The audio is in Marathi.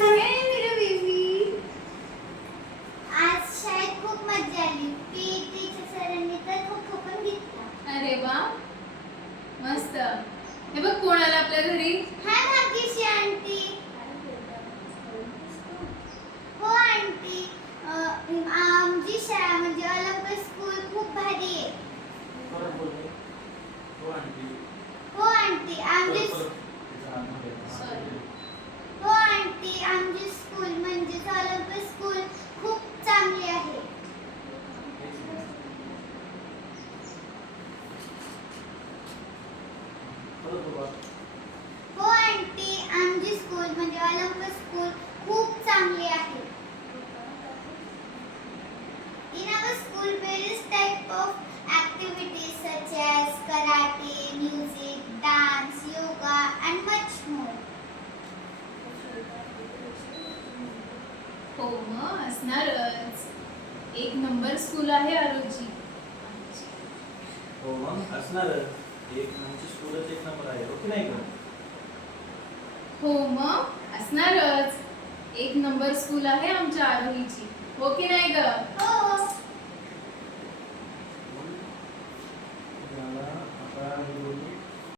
मेरे बेबी आज शाळेत खूप मजा आली. पीटीच्या सरांनी तर खो-खो पण घेतला. अरे वा मस्त. हे बघ कोण आलं आपल्या घरी. हाय भाग्यश्री आंटी. हो आंटी. आमची शाळा म्हणजे ऑलिम्पस स्कूल खूप भारी आहे. हो आंटी आमची हो आंटी आमची स्कूल म्हणजे ऑलिम्पस स्कूल खूप चांगली आहे. हो आंटी आमची स्कूल म्हणजे ऑलिम्पस स्कूल खूप चांगली आहे. In our school various type of activities such as karate, music, dance, yoga and much more. हो मग असणारच. एक नंबर स्कूल आहे आरोजी. हो मग असणारच. एक म्हणजे स्कूलच एक नंबर आहे, हो की नाही गं? हो मग असणारच. एक नंबर स्कूल आहे आमच्या आरोहीची. हो की नाही ग.